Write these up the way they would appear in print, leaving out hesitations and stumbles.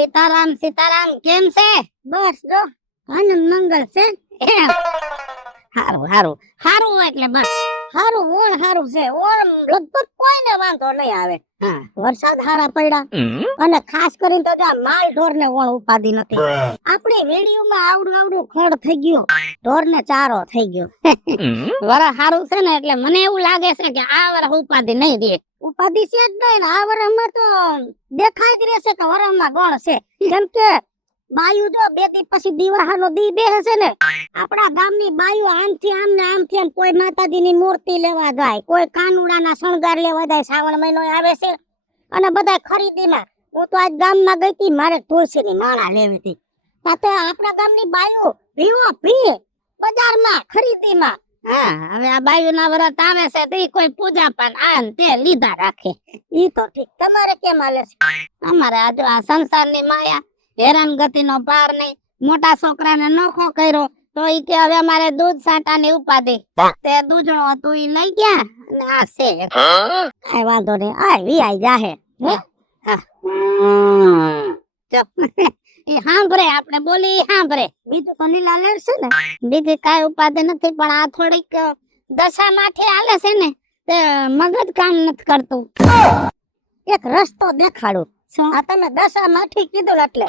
સીતારામ સીતારામ કેમ છે? બસ જો આનંદ મંગળ છે. હારું હારું હારું એટલે બસ હારું ઓણ હારું છે. ઓણ લગભગ કોઈને વાંધો નહીં આવે. હા વરસાદ હારા પડ્યા અને ખાસ કરીને તો આ માલ ઢોર ને ઓણ ઉપાદી નથી. આપણી વેડીઓમાં આવડું આવડું ખોડ થઈ ગયો, ઢોર ને ચારો થઈ ગયો. વરસ હારું છે ને એટલે મને એવું લાગે છે કે આ વરસ ઉપાદી નહીં દે. ઉપાધિ છે જ નહીં. આ વરસમાં તો દેખાય જ રહેશે કે વરસમાં ગણ છે. કેમ કે બાયુ જો બે દી પછી દિવાહાનો દી બેસે છે ને, આપણા ગામની બાયુ આમથી આમ ને આમથી આમ કોઈ માતાજીની મૂર્તિ લેવા જાય, કોઈ કાનુડાના શણગાર લેવા જાય. શ્રાવણ મહિનો આવે છે અને બધા ખરીદીમાં. હું તો આજ ગામમાં ગઈ હતી, મારે તુલસીની માળા લેવી હતી. તો આપણા ગામની બાયુ ભીવો ભી બજારમાં ખરીદીમાં. હા હવે આ બાયુ ના વ્રત આવે છે તો કોઈ પૂજા પાઠ આ તે લીધા રાખે. ઈ તો ઠીક. તમારે કેમ હાલે છે? અમારે આ જો આ સંસારની માયા, હેરાન ગતિનો પાર નહીં. મોટા છોકરાને નોખો કર્યો તો ઈ કે હવે અમારે દૂધ સાટાની ઉપાધિ. તે દૂધણો હતું ઈ લઈ ગયા અને આ છે કાઈ વાંધો નહીં. આ વી જાહે. જો એ સાંભળે આપણે બોલી સાંભળે. બીજું તો નીલા લેશે ને, બીજી કાઈ ઉપાધિ નથી. પણ આ થોડીક દશા માથે હાલે છે ને તે મગજ કામ નથી કરતું. એક રસ્તો દેખાડું. આ તમે દશા માથી કીધું એટલે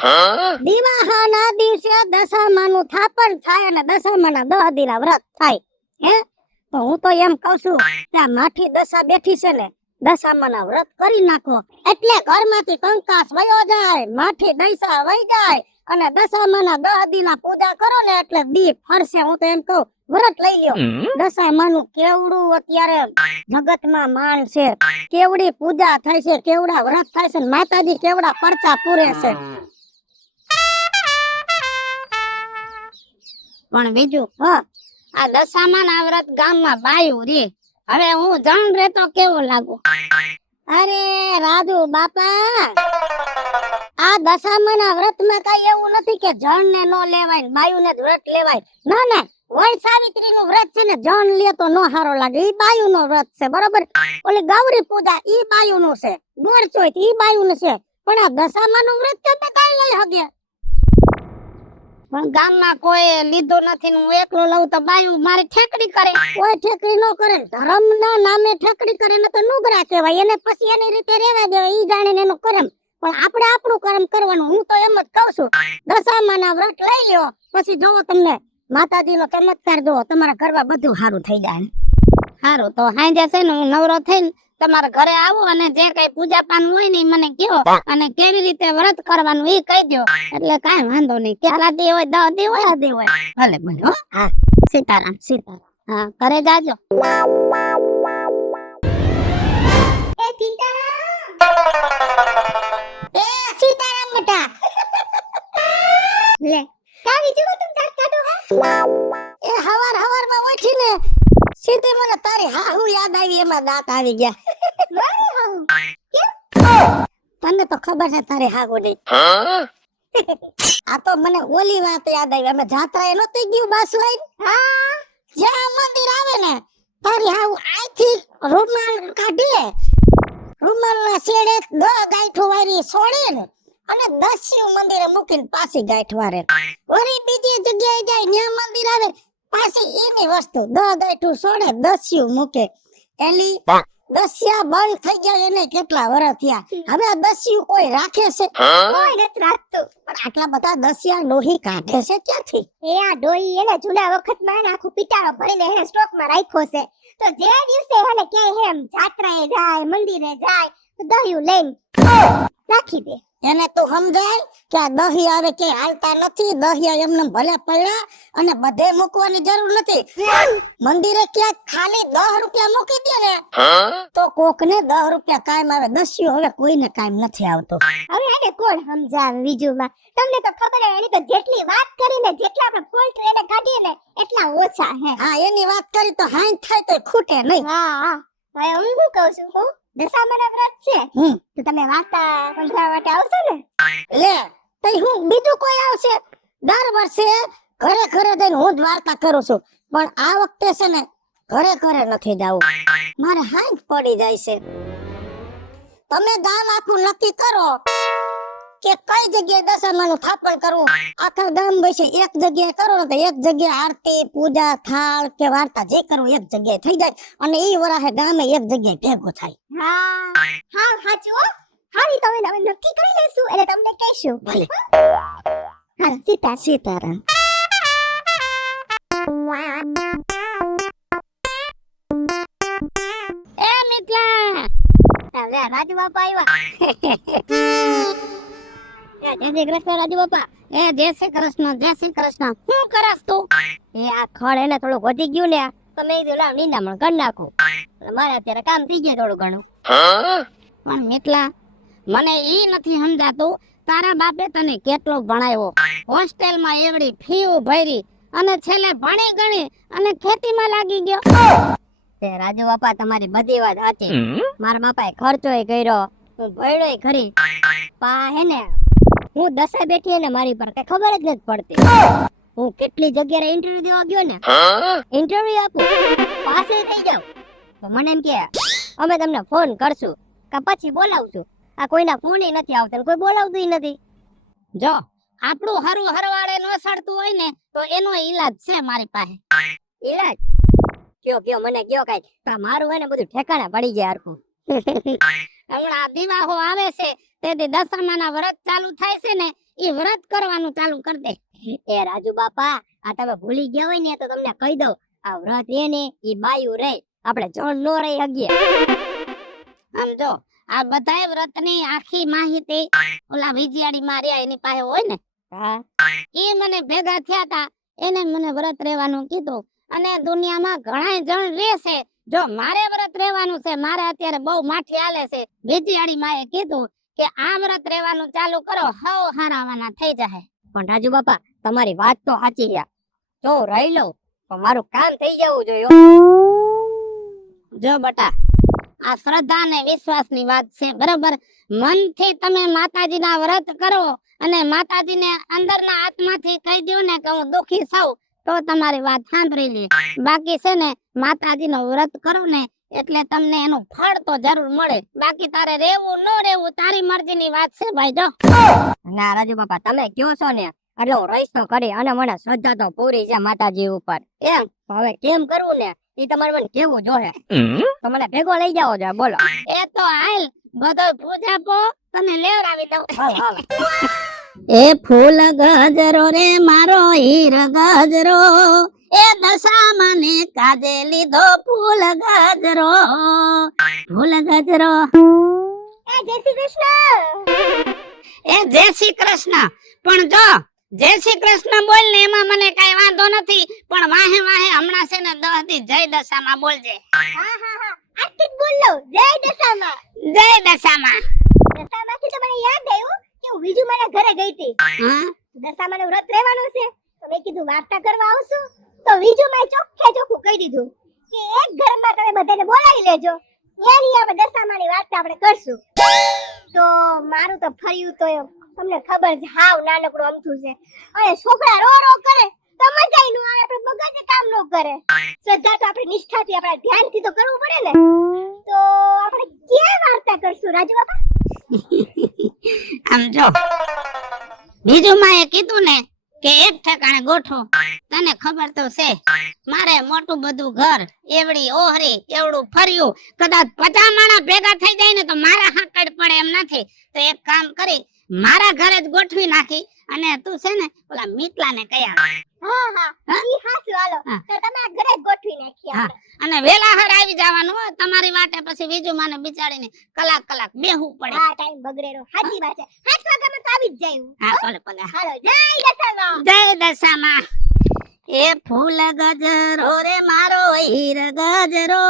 દિવાહાના દિવસે દશામાનું થાપણ થાય અને દશામાના 10 દીના વ્રત થાય. હે તો હું તો એમ કહું છું કે આ માઠી દશા બેઠી છે ને, દશામાના વ્રત કરી નાખો એટલે ઘરમાંથી કંકાસ વયો જાય, માઠી દશા વહી જાય અને દશામાના 10 દીના પૂજા કરો ને એટલે દીપ ફરશે. હું તો એમ કહું વ્રત લઈ લ્યો. દશામાનું કેવડું અત્યારે જગતમાં માન છે, કેવડી પૂજા થાય છે, કેવડા વ્રત થાય છે, માતાજી કેવડા પરચા પૂરે છે. પણ બીજું આ દશામાના વ્રત ગામમાં બાયું રે. હવે હું જણ રે તો કેવો લાગુ? અરે રાજુ બાપા, આ દશામાના વ્રતમાં કઈ એવું નથી કે જણ ને નો લેવાય, બાયું ને જ વ્રત લેવાય. ના ના, વડ સાવિત્રી નું વ્રત છે ને જણ લે તો નો હારો લાગે. ઈ બાયુ નો વ્રત છે, બરોબર. ઓલી ગૌરી પૂજા ઈ બાયુ નું છે, ગોળ ચોઈત ઈ બાયુ નું છે. પણ આ દશામાનું વ્રત તમે કઈ લઈ હગે? પણ ગામમાં કોઈ લીધું નથી ને હું એકલો લઉં તો બાયુ મારી ઠેકડી કરે. કોઈ ઠેકડી નો કરે. ધર્મ ના નામે ઠેકડી કરે ને તો નુગરા કહેવાય. એને પછી એની રીતે રહેવા દેવાય, ઈ જાણે એનું કર્મ. પણ આપણે આપણું કર્મ કરવાનું. હું તો એમ જ કહું છું, દશામાના વ્રત લઈ લ્યો પછી જોવો તમને માતાજીનો ચમત્કાર જોવો, તમારા ઘરમાં બધું સારું થઈ જાય. સારું તો હાંજે છે ને હું નવરો થઈને તમારા ઘરે આવું અને જે કઈ પૂજા પાન હોય ને મને કહો અને કેવી રીતે વ્રત કરવાનું એ કહી દો એટલે કાઈ વાંધો નહીં. કેટલા દી હોય, 10 દી હોય, 10 દી હોય, ભલે ભલે. હો હા સીતારામ સીતારામ. હા ઘરે જાજો. એ સીતારામ બેટા લે કાવી જો તું દાંત કાઢો. એ હવાર હવારમાં ઉઠીને સીધી મને તારી હાહુ યાદ આવી, એમાં દાંત આવી ગયા. તને તો ખબર છે તારી હાહુ નહીં. આ તો મને ઓલી વાત યાદ આવી. અમે જાત્રાએ નહોતી ગયું બસ લઈને. હા જ્યાં મંદિર આવે ને તારી હાહુ આઈથી રૂમાલ કાઢે, રૂમાલના છેડે 10 ગાંઠો વારી છોડે ને અને 10 મંદિરે મૂકીને પાછી ગાંઠ વારે. વળી બીજી જગ્યાએ જાય ત્યાં મંદિર આવે પાછી એની વસ્તુ 10 ગાંઠું છોડે 10 મૂકે. એલી 10 બંધ થઈ ગયા એને કેટલા વર્ષ થયા. હવે આ 10 કોઈ રાખે છે? કોઈ નથી રાખતું. પણ આટલા બધા 10 ડોહી કાઢે છે ક્યાંથી? એ આ ડોહી એને જૂના વખતમાં આખું પિટારો ભરીને એને સ્ટોકમાં રાખ્યો છે. તો જે દિવસે એને ક્યાંય એમ જાત્રાએ જાય, મંદિરે જાય તો દહ્યું લઈને રાખી દે. એને તું સમજાય કે આ દહી આવે કે હાલતા નથી. દહી એમને ભલે પડ્યા અને બધે મૂકવાની જરૂર નથી. મંદિરે ક્યાંક ખાલી 10 રૂપિયા મૂકી દે ને તો કોકને 10 રૂપિયા કાયમ આવે. 10 હવે કોઈને કાયમ નથી આવતો. હવે એને કોણ સમજાવે બીજુંમાં? તમને તો ખબર હે, એની તો જેટલી વાત કરીને જેટલા આપણે ફોલ્ટ એને કાઢીએ ને એટલા ઓછા હે. હા એની વાત કરી તો હાઈ થાય તો ખૂટે નહીં. હા હા હવે હું શું કહું છું, હું દશામાના વ્રત છે તો તમે વાર્તા સંભળાવવા માટે આવશો ને? લે તઈ હું બીજું કોઈ આવશે? દર વર્ષે ઘરે ઘરે જઈને હું જ વાર્તા કરું છું. પણ આ વખતે છે ને ઘરે ઘરે નથી જાવું. મારે હાંજ પડી જાય છે. તમે ગામ આખું નક્કી કરો કે કઈ જગ્યાએ દશામાનું થાપણ કરવું. આખા ગામ બેસે એક જગ્યાએ કરો ને તો એક જગ્યાએ આરતી પૂજા થાળ કે વાર્તા જે કરવું એક જગ્યાએ થઈ જાય અને ઈ વરાહે ગામે એક જગ્યાએ ભેગો થાય. હા હા સાચું હો. હારી તમે હવે નક્કી કરી લેશું એટલે તમને કહીશું. ભલે. હા સીતારામ. એ મિત્લા લે રાજુ બાપા આવ્યા. જય શ્રી કૃષ્ણ રાજુ બાપા. જય શ્રી કૃષ્ણ જય શ્રી કૃષ્ણ. શું કરસ તું? આ ખડ એને થોડું વધી ગયું ને તો મેં કીધું લાવ નિંદામણ કરી નાખું. મારે અત્યારે કામ થઈ ગયું થોડું ઘણું. પણ મિત્લા મને ઈ નથી સમજાતું તારા બાપે તને કેટલો ભણાવ્યો, હોસ્ટેલમાં એવડી ફી ભરી અને છેલ્લે ભણી ગણી અને ખેતીમાં લાગી ગયો. તે રાજુ બાપા તમારી બધી વાત સાચી. મારા બાપાએ ખર્ચોય કર્યો, હું ભણ્યોય ખરી. પા હે ને હું 10 બેઠી ને મારી પર કઈ ખબર જ નથી પડતી. હું કેટલી જગ્યાએ ઇન્ટરવ્યુ દેવા ગયો ને, ઇન્ટરવ્યુ આપું પાસે થઈ જાવ તો મને એમ કે અમે તમને ફોન કરશું કે પછી બોલાવશું. આ કોઈના ફોન નથી આવતા ને કોઈ બોલાવતું નથી. જો આપણું હરું હરવાડે ન સડતું હોય ને તો એનો ઈલાજ છે મારી પાસે. ઈલાજ કયો મને કયો કઈ તો મારું હોય ને બધું ઠેકાણે પડી જાય હરખું. હમણાં દિવાહો આવે છે તેથી દશામાના વ્રત ચાલુ થાય છે ને એ વ્રત કરવાનું ચાલુ કરી દે. એ રાજુ બાપા આ તમે ભૂલી ગયા હોય ને તો તમને કહી દઉં આ વ્રત એ ને ઈ બાયું રહે, આપણે જણ નો રહી હગીએ. આમ જો આ બધાય વ્રતની આખી માહિતી ઓલા વિજયાડી માં રહ્યા એની પાસે હોય ને. હા ઈ મને ભેગા થયા તા, એને મને વ્રત રહેવાનું કીધું અને દુનિયામાં ઘણા જણ રહેશે. જો મારે વ્રત રહેવાનું છે, મારે અત્યારે બહુ માઠી હાલે છે. વિજયાડી માએ કીધું કે આ વ્રત રહેવાનું ચાલુ કરો હવ હારાવાના થઈ જાય. પણ રાજુ બાપા તમારી વાત તો સાચી છે. જો રહી લો પણ મારું કામ થઈ જવું જોઈએ. જો બટા આ શ્રદ્ધા અને વિશ્વાસની વાત છે, બરાબર. મનથી તમે માતાજીના વ્રત કરો અને માતાજીને અંદરના આત્માથી કહી દો ને કે હું દુખી છું તો તમારી વાત સાંભળી લે. બાકી છે ને માતાજીનો વ્રત કરો ને એટલે તમને એનું ફળ તો જરૂર મળે. બાકી તારે રહેવું ન રહેવું તારી મરજીની વાત છે ભાઈ. જો ના રાજુ બાપા તમે કયો છો ને એટલે હું રહીશ તો કરી અને મને શ્રદ્ધા તો પૂરી છે માતાજી ઉપર. એમ હવે કેમ કરવું ને ઈ તમારે મને કેવું જોહે તો મને ભેગો લઈ જાઓ છો. બોલો એ તો હાલ બધો પૂજા પો તને લેવડાવી દઉં. એ ફૂલ ગજરો રે મારો હીર ગજરો, એ દશામાને કાજે લીધો ફૂલ ગજરો. ફૂલ ગજરો એ જય શ્રી કૃષ્ણ. એ જય શ્રી કૃષ્ણ. પણ જો જય શ્રી કૃષ્ણ બોલ ને એમાં મને કઈ વાંધો નથી, પણ વાહે વાહે હમણાં છે ને 10 દી જય દશામાં બોલજે. હા આથી જ બોલ લઉં. જય દશામાં. જય દશામાં. દશામાંથી તો મને યાદ આવ્યું કે હું બીજું મારા ઘરે ગઈ હતી. હા દશામાનું વ્રત રહેવાનું છે તો મેં કીધું વાર્તા કરવા આવશું તો બીજું મેં ચોખ્ખું કહી દીધું કે એક ઘરમાં તમે બધાને બોલાવી લેજો, એની આપણે દશામાની વાર્તા આપણે કરશું. તો મારું તો ફર્યું તો તમને ખબર છે હાવ નાનકડું અમથું છે અને છોકરા રો રો કરે તો મજા નો આવે, આપણે મગજ કામ ન કરે. શ્રદ્ધા તો આપણે નિષ્ઠાથી આપણે ધ્યાનથી તો કરવું પડે ને. તો આપણે ક્યાં વાર્તા કરશું રાજુ બાપા? આમ જો બીજું માએ કીધું ને કે એક ઠેકાણે ગોઠો. તને ખબર તો છે મારે મોટું બધું ઘર, એવડી ઓહરી, એવડું ફર્યું, કદાચ 50 માણા ભેગા થઈ જાય ને તો મારા હાકડ પડે એમ નથી. તો એક કામ કરી મારા ઘરે જ ગોઠવી નાખી અને તું છે ને ઓલા મિતલાને કયા. હા ઈ હાચું. હાલો તો તમે આ ઘરે જ ગોઠવી નાખીએ આપણે. અને વેલાહર આવી જવાનું હો તમારી વાટે. પછી બીજું માને બિચારીને કલાક બેહવું પડે. હા ટાઈમ બગડેરો. સાચી વાત છે. 7 વાગ્યામાં તો આવી જ જાય. હા ભલે. હાલો જય દશામાં. જય દશામાં. એ ફૂલ ગજરો રે મારો હીર ગજરો.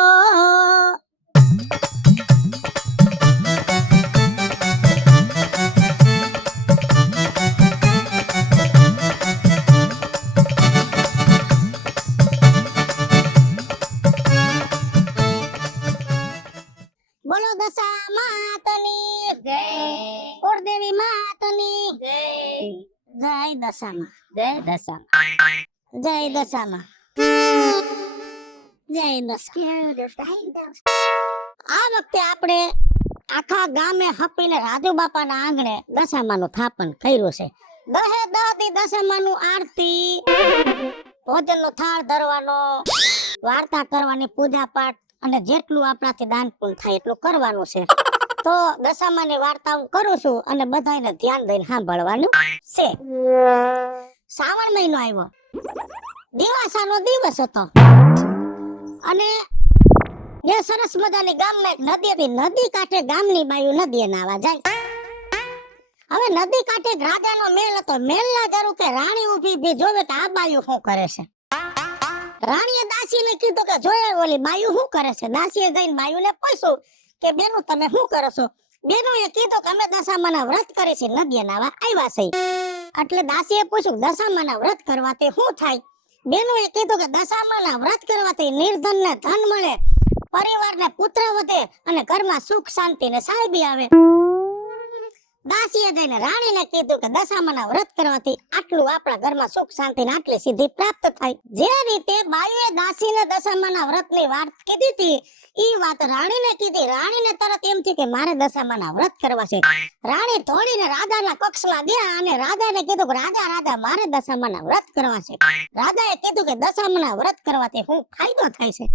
બોલો દશા માતની જય, કુળદેવી માતની જય. જય દશામાં. જય દશામાં. જય દશામાં. જય દશા. આ વખતે આપણે આખા ગામે હપીને રાજુ બાપાના આંગણે દશામાનું થાપન કર્યું છે. 10 દી દશામાનું આરતી, ભોજનનો થાળ ધરવાનો, વાર્તા કરવાની, પૂજા પાઠ અને જેટલું આપણાથી દાન પુણ્ય થાય એટલું કરવાનું છે. તો દશામાની વાર્તા હું કરું છું અને બધાને ધ્યાન દઈને સાંભળવાનું છે. શ્રાવણ મહિનો આવ્યો, દિવાસાનો દિવસ હતો અને એ સરસ મજાની ગામમાં એક નદી હતી. નદી કાંઠે ગામની બાયું નદીએ નાવા જાય. હવે નદી કાંઠે એક રાજાનો મહેલ હતો. મહેલના જરૂર કે રાણી ઊભી જોવે કે આ બાયું શું કરે છે. રાણીએ દાસીને કીધું કે જોયે ઓલી બાયું શું કરે છે. દાસીએ જઈને બાયુને પૂછ્યું કે બેનું તમે શું કરો છો. બેનુએ કીધું કે અમે દશામાના વ્રત કરી છે, નદીએ નાવા આવ્યા છે. એટલે દાસીએ પૂછ્યું દશામાના વ્રત કરવાથી શું થાય. બેનુએ કીધું કે દશામાના વ્રત કરવાથી નિર્ધનને ધન મળે, પરિવારને પુત્ર વધે અને ઘરમાં સુખ શાંતિ ને સાહેબી આવે. દાસીએ જઈને રાણીને કીધું કે દશામાના વ્રત કરવાથી આટલું આપણા ઘરમાં સુખ શાંતિ ને આટલી સિદ્ધિ પ્રાપ્ત થાય. જે રીતે બાયુએ દાસીને દશામાના વ્રતની વાત કીધી હતી, ઈ વાત રાણીને કીધી. રાણીને તરત એમ થયું કે મારે દશામાના વ્રત કરવા છે. રાણી દોડીને રાજાના કક્ષમાં ગયા અને રાજાને કીધું કે રાજા મારે દશામાના વ્રત કરવા છે. રાજાએ કીધું કે દશામાના વ્રત કરવાથી શું ફાયદો થાય છે.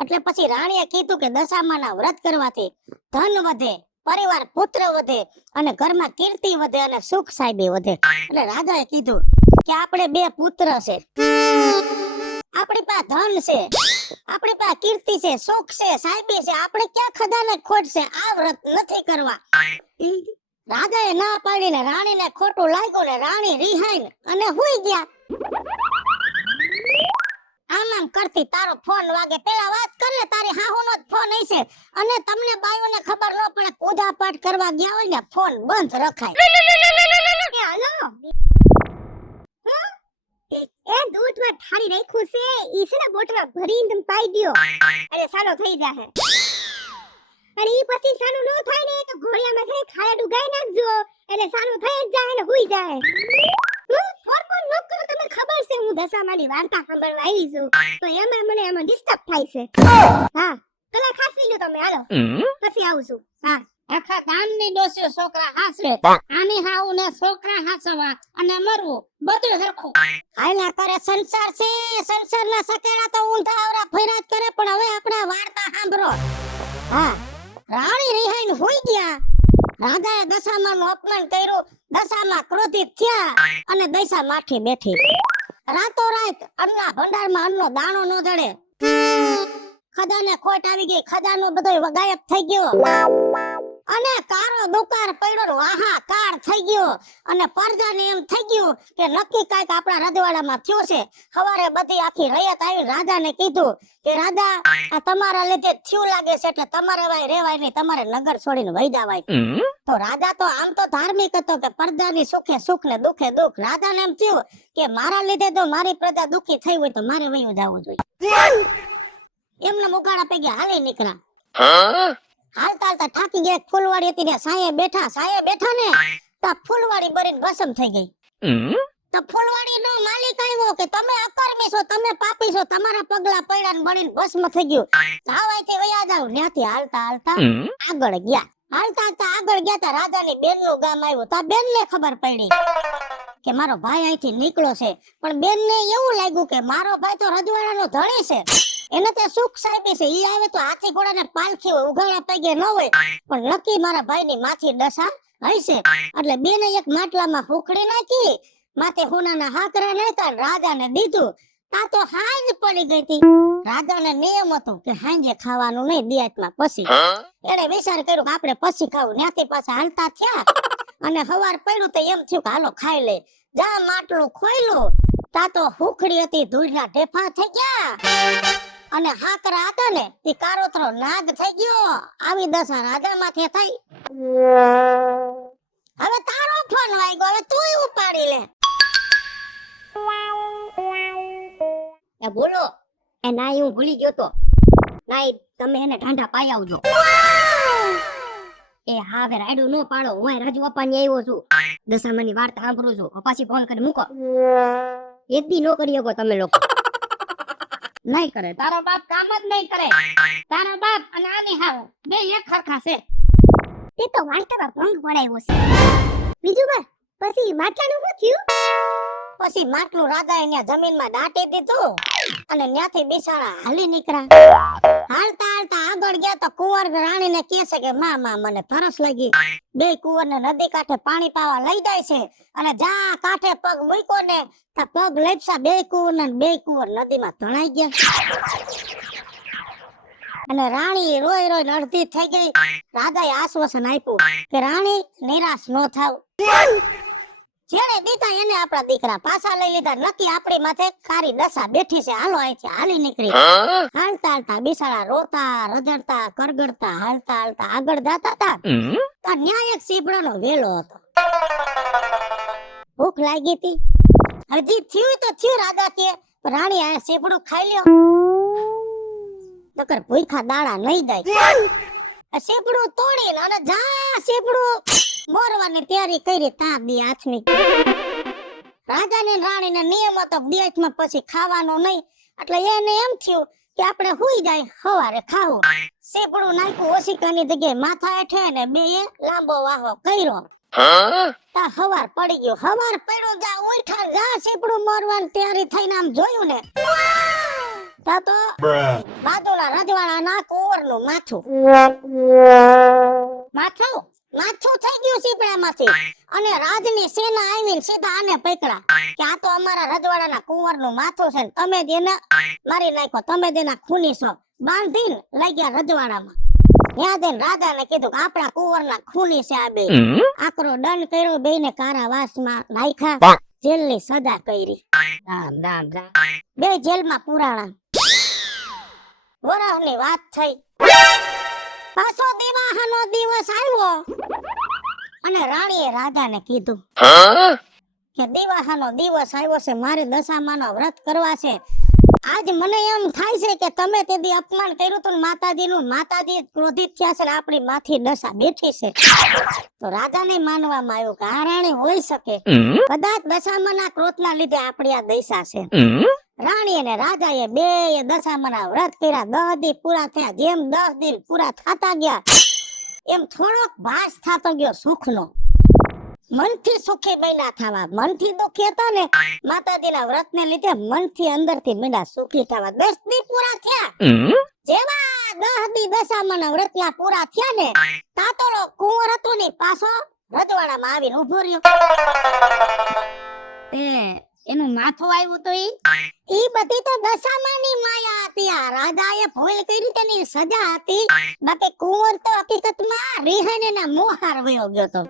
એટલે પછી રાણીએ કીધું કે દશામાના વ્રત કરવાથી ધન વધે, પરિવાર પુત્ર વધે અને ઘરમાં કીર્તિ વધે અને સુખ સાહેબી વધે. એટલે રાજાએ કીધું કે આપણે 2 પુત્ર છે, આપણી પાસે ધન છે, આપણી પાસે કીર્તિ છે, સુખ છે, સાહેબી છે, આપણે ક્યાં ખજાને ખોટ છે, આ વ્રત નથી કરવા. રાજાએ ના પાડીને રાણીને ખોટું લાગ્યું ને રાણી રિહાઈને અને હુઈ ગયા. આમ કરતી તારો ફોન વાગે, પેલા વાત કર લે, તારી હાહુનો જ ફોન હશે અને તમને બાયોને ખબર ન પડે પૂજા પાઠ કરવા ગયા હોય ને ફોન બંધ રખાય. હાલો એ દૂધમાં ઠારી રાખ્યું છે, ઈ છે ને બોટલમાં ભરીને તમે પાઈ દ્યો એટલે સાનો થઈ જાહે. અને ઈ પછી સાનું ન થાય ને તો ઘોડિયામાં છે ખાડા ડુગાઈ નાખજો એટલે સાનું થઈ જ જાય ને હુઈ જાય. ફોન ન કરો, તમને ખબર છે હું દશામાની વાર્તા સાંભળવા આવી છું તો એમાં ડિસ્ટર્બ થાય છે. હા પેલા ખાસી લો તમે, હાલો પછી આવું છું. હા આખા ગામની ડોસીઓ છોકરા હાસવે, આની હાઉ ને છોકરા હાસવા અને મરવું બધું સરખું. આયલા કરે સંસાર છે, સંસારના સકેડા તો ઊંધા આવરા ફેરાત કરે. પણ હવે આપણે વાર્તા સાંભળો. હા રાણી રિહાઈને હોઈ ગયા. રાજાએ દશામાનું અપમાન કર્યું. દશામાં ક્રોધિત થયા અને દશા માઠી બેઠી. રાતો રાત અન્ના ભંડારમાં અન્નનો દાણો ન જડે. ખજાને ખોટ આવી ગઈ, ખજાનો બધો ગાયબ થઈ ગયો અને કારો દુકાર પડ્યો, હાહાકાર થઈ ગયો અને પરજાને એમ થઈ ગયું કે નક્કી કાંઈક આપણા રજવાડામાં થયું છે. સવારે બધી આખી રૈયત આવી રાજાને કીધું કે રાજા આ તમારા લીધે થયું લાગે છે એટલે તમારે વાય રેવાય નહીં, તમારે નગર છોડીને વહી જવાય. તો રાજા તો આમ તો ધાર્મિક હતો કે પ્રજાની સુખે સુખ ને દુખે દુખ. રાજાને એમ થયું કે મારા લીધે જો મારી પ્રજા દુખી થઈ હોય તો મારે વહી જવું જોઈએ. એમને મુગાડા પૈકી હાલી નીકળ્યા. હાલતા હાલતા થાકી ગયા. ફૂલવાડી હતી ને સાયે બેઠા ને તો ફૂલવાડી બરીને ભસ્મ થઈ ગઈ. તો ફૂલવાડી નો માલિક આવ્યો કે તમે અકર્મી છો, તમે પાપી છો, તમારા પગલા પડ્યા ને બળીને ભસ્મ થઈ ગયું, જાવાયથી વયા જાવ. ત્યાંથી હાલતા હાલતા આગળ ગયા. તા રાજાની બેનનું ગામ આવ્યું. તો બેનને ખબર પડી કે મારો ભાઈ અહીંથી નીકળ્યો છે. પણ બેનને એવું લાગ્યું કે મારો ભાઈ તો રજવાડાનો ધણી છે, એને તે સુખ સાહેબી છે. ઈ આવે તો હાથી ઘોડાને પાલખી હોય, ઉઘાડા પગે ન હોય, પણ નક્કી મારા ભાઈની માથી દશા હશે. એટલે બેને એક માટલામાં ફૂકડી નાખી, માથે હુનાના હાકરા નાખ્યા, રાજાને દીધું. તા તો હાંજ પડી ગઈ હતી. રાજાને નિયમ હતો કે હાંજે ખાવાનું નહીં, દિયાતમાં પછી. એને વિચાર કર્યો કે આપણે પછી ખાવું. ત્યાંથી પાછા હાલતા થયા અને સવાર પડ્યું તો એમ થયું કે હાલો ખાઈ લે. જા માટલું ખોલ્યું તા તો હુખડી હતી, ધૂળના ઢેફા થઈ ગયા અને હાકરા હતા ને તે કારોતરો નાગ થઈ ગયો. આવી દશા રાજા માથે થઈ. હવે તારો ફોન વાગ્યો, હવે તું ઉપાડી લે. એ બોલો. એ ના હું ભૂલી ગયો તો. ના તમે એને ઠંડા પાઈ આવજો. એ હા હવે રાયડું નો પાડો, હું રાજુ બાપાની આવ્યો છું, દશામાની વાર્તા સાંભળું છું. પાછી ફોન કરી મૂકો. એક દી નો કરી શકો તમે લોકો. નહીં કરે તારો બાપ કામ જ નહીં કરે. તારો બાપ અને આની હાવ બે એક ખરખા છે. તે તો વાર્તામાં ભંગ પડાયો છે. બીજું બા પછી માટલાનું શું થયું? પછી માટલું રાધાએ ત્યાં જમીનમાં દાટી દીધું અને ત્યાંથી બિચારા હાલી નીકળ્યા. હાલતા હાલતા આગળ ગયા તો કુંવર રાણીને કહે છે કે માં મને તરસ લાગી. બે કુંવરને નદી કાંઠે પાણી પાવા લઈ જાય છે અને જા કાંઠે પગ મૂક્યો ને તા પગ લપસા બે કુંવર નદીમાં તણાઈ ગયા. અને રાણી રોઈ રોઈ અડધી થઈ ગઈ. રાધાએ આશ્વાસન આપ્યું કે રાણી નિરાશ ન થાવ, જેને દીધા એને આપણા દીકરા પાછા લઈ લીધા, નક્કી આપણી માથે કારી દશા બેઠી છે, હાલો અહીંથી હાલી નીકળી. હાલતા હાલતા બિસાડા રોતા રજડતા કરગડતા હાલતા હાલતા આગળ જતા હતા. તો ન્યા એક સીબડાનો વેલો હતો. ભૂખ લાગી હતી. હજી થયું તો થયું, રાધા કે રાણી આ સીબડું ખાઈ લ્યો નકર ભૂખા દાડા નહીં જાય. સીબડું તોડીને અને જા સીબડું મોરવાની તૈયારી કરી તા દી આથમી. રાજાને રાણીને નિયમ હતો દિવસમાં પછી ખાવાનો નહીં, એટલે એને એમ થયું કે આપણે હુઈ જાય સવારે ખાવું. સીબડું નાખ્યું ઓશિકાની જગ્યાએ માથા હેઠે ને બે લાંબો વાહો કર્યો. તા હવાર પડી ગયો. હવાર પડ્યો જા ઉઠા જા સીબડું મોરવાની તૈયારી થઈને આમ જોયું ને તા તો બાજુના રજવાડાના કુંવરનું માથું થઈ ગયું સીપડામાંથી. અને રાજની સેના આવીને સીધા આને પકડા કે આ તો અમારા રજવાડાના કુંવરનું માથું છે, તમે જ એને મારી નાખો, તમે જ એના ખૂની છો. બાંધીને લઈ ગયા રજવાડામાં. ત્યાં જઈને રાજાને કીધું કે આપણા કુંવરના ખૂની છે આ બે. આકરો દંડ કર્યો, બેને કારાવાસમાં નાખ્યા, જેલની સજા કરી. બે જેલમાં પુરાણા. વરાહની વાત થઈ. પાછો દિવાહાનો દિવસ આવ્યો અને રાણીએ રાજાને કીધું કે દિવાહાનો દિવસ આવ્યો છે, મારે દશામાનો વ્રત કરવા છે. આજ મને એમ થાય છે કે તમે તેદી અપમાન કર્યું તું માતાજીનું, માતાજી ક્રોધિત થયા છે, આપણી માથી દશા બેઠી છે. તો રાજાને માનવામાં આવ્યું કે આ રાણી હોઈ શકે, કદાચ દશામાના ક્રોધના લીધે આપણી આ દશા છે. રાણી અને રાજાએ બે દશામાના વ્રત કર્યા. 10 દી પૂરા થયા. જેમ 10 દિન પૂરા થતા ગયા એમ થોડોક ભાસ થતો ગયો સુખનો. મનથી સુખી બન્યા થવા. મનથી દુખી હતા ને માતાજીના વ્રતને લીધે મનથી અંદરથી બન્યા સુખી થવા. 10 દી પૂરા થયા. જેવા 10 દી દશામાના વ્રતના પૂરા થયા ને તાતોલો કુંવર હતો ને પાછો રજવાડામાં આવીને ઉભો રહ્યો. એનું માથું આવ્યું તો ઈ બધી તો દશામાની માયા હતી. આ રાજાએ ભૂલ કરી તેની સજા હતી. બાકી કુંવર તો હકીકતમાં રિહાનેના મોહાર વયો ગયો તો.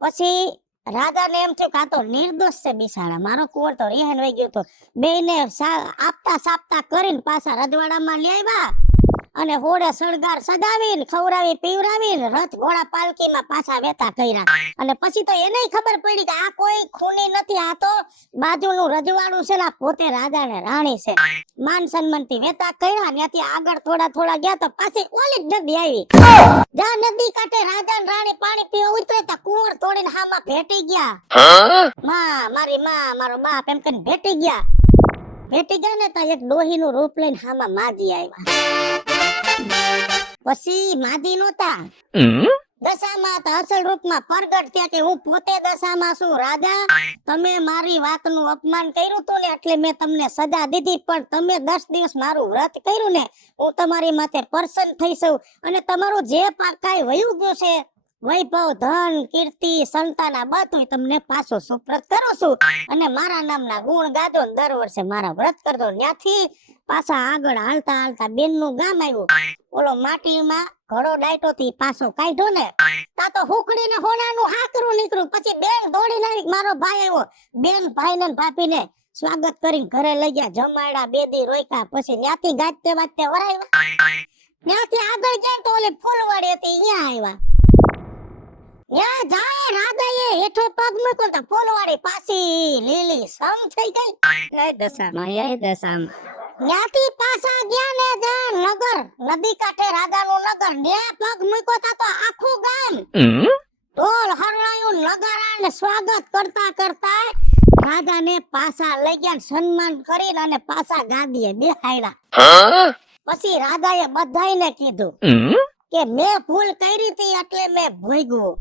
પછી રાજાને એમ થયું કે આ તો નિર્દોષ છે બિસાડા, મારો કુંવર તો રિહાન વહી ગયો તો. બેને આપતા સાપતા કરીને પાછા રજવાડામાં લઈ આવ્યા અને હોડે સળગાર સજાવીને ખવડાવી પીવડાવીને રથ ઘોડા પાલકીમાં પાછા વેતા કર્યા. અને પછી તો એને ખબર પડી કે આ કોઈ ખૂની નથી, આ તો બાજુનું રજવાડું છે ને પોતે રાજા ને રાણી છે. માન સન્માનથી વેતા કર્યા. ત્યાંથી આગળ થોડા ગયા તો પાછી ઓલી જ નદી આવી. જા નદી કાંઠે રાજા ને રાણી પાણી પીવા ઉતરે તો કુંવર તોડીને હામાં ભેટી ગયા. મારી માં મારો બાપ એમ કરીને ભેટી ગયા ને તો એક ડોહીનું રૂપ લઈને હામાં માજી આવ્યા. પછી માદી નહોતા, દશામાં તો અસલ રૂપમાં પ્રગટ થયા કે હું પોતે દશામાં છું. રાજા, તમે મારી વાતનું અપમાન કર્યું તું ને એટલે મેં તમને સજા દીધી, પણ તમે 10 દિવસ મારું વ્રત કર્યું ને હું તમારી માથે પ્રસન્ન થઈ છું અને તમારું જે કાંઈ વયું ગયું છે વૈભવ ધન કીર્તિ સંતાન આ બધું તમને પાછો સુપ્રત કરું છું. અને મારા નામના ગુણ ગાજો ને દર વર્ષે મારા વ્રત કરજો. ત્યાંથી પાછા આગળ હાલતા બેનનું ગામ આવ્યું. ઓલો માટીમાં ઘડો ડાયટો થી પાછો કાઢ્યો ને તા તો હુકડીને હોનાનું હાકરું નીકળ્યું. પછી બેન દોડીને આવી, મારો ભાઈ આવ્યો. બેન ભાઈને ને ભાભીને સ્વાગત કરીને ઘરે લઈ ગયા, જમાડ્યા, 2 દી રોક્યા. પછી ત્યાંથી ગાજતે વાજતે વરાવ્યા. ત્યાંથી આગળ જાય તો ઓલી ફૂલવાડી હતી ત્યાં આવ્યા. ત્યાં જાય રાજાએ હેઠો પગ મૂક્યો તો ફૂલવાડી પાછી લીલી સમ થઈ ગઈ. ત્યાંથી પાછા ગયા ને નગર, નદી કાંઠે રાજાનું નગર, ત્યાં પગ મૂક્યો તો આખું ગામ ઢોલ હરણાયું નગારા સ્વાગત કરતા રાજાને પાછા લઈ ગયા, સન્માન કરીને અને પાછા ગાદીએ બેહાડ્યા. પછી રાજાએ બધાયને કીધું કે મેં ભૂલ કરી હતી એટલે મેં ભોગવું.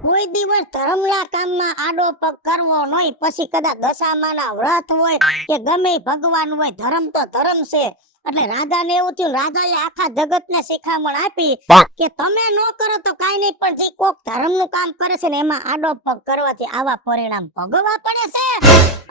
કોઈ દિવસ ધર્મના કામમાં આડો પગ કરવો નહીં. પછી કદાચ દશામાના વ્રત હોય કે ગમે ઈ ભગવાન હોય, ધર્મ તો ધર્મ છે. એટલે રાધાને એવું થયું, રાધાએ આખા જગતને શિખામણ આપી કે તમે ન કરો તો કાઈ નહીં, પણ જે કોક ધર્મનું કામ કરે છે ને એમાં આડો પગ કરવાથી આવા પરિણામ ભોગવવા પડે છે.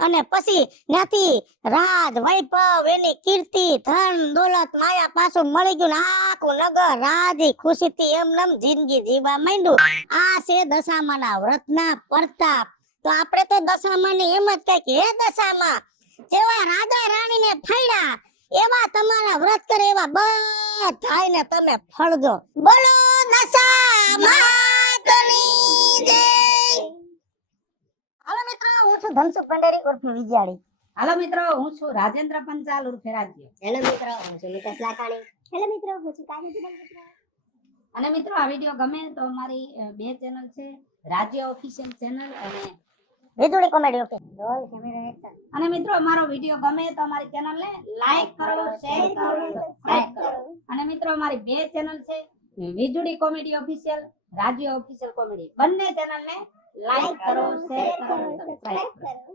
અને પછી ત્યાંથી રાજ વૈભવ, એની કીર્તિ, ધન દોલત, માયા પાછું મળી ગયું ને આખું નગર રાજી ખુશીથી એમનેમ જિંદગી જીવવા માંડ્યું. આ છે દશામાના વ્રતના પ્રતાપ. તો આપણે તો દશામાને એમ જ કહે કે હે દશામાં, જેવા રાજા રાણીને ફળ્યા એવા તમારા વ્રત કરે એવા બધાયને તમે ફળજો. બોલો દશામાતની જય. હાલો મિત્રો, હું છું ધનસુખ ભંડારી ઉર્ફે વિજાડી. હાલો મિત્રો, હું છું રાજેન્દ્ર પંચાલ ઉર્ફે રાજ્ય. હેલો મિત્રો, હું છું મિતેશ લાખાણી. હેલો મિત્રો, હું છું કાજલ મિત્રો. અને મિત્રો, આ વિડીયો ગમે તો અમારી બે ચેનલ છે, રાજ્ય ઓફિશિયલ ચેનલ અને Vijli comedy okay. Roll camera action. અને મિત્રો, અમારો વિડીયો ગમે તો અમારી ચેનલને લાઈક કરો, શેર કરો, સબસ્ક્રાઇબ કરો. અને મિત્રો, અમારી બે ચેનલ છે, વીજળી કોમેડી ઓફિશિયલ, રાજ્ય ઓફિશિયલ કોમેડી. બંને ચેનલને લાઈક કરો, શેર કરો, સબસ્ક્રાઇબ કરો. કરો.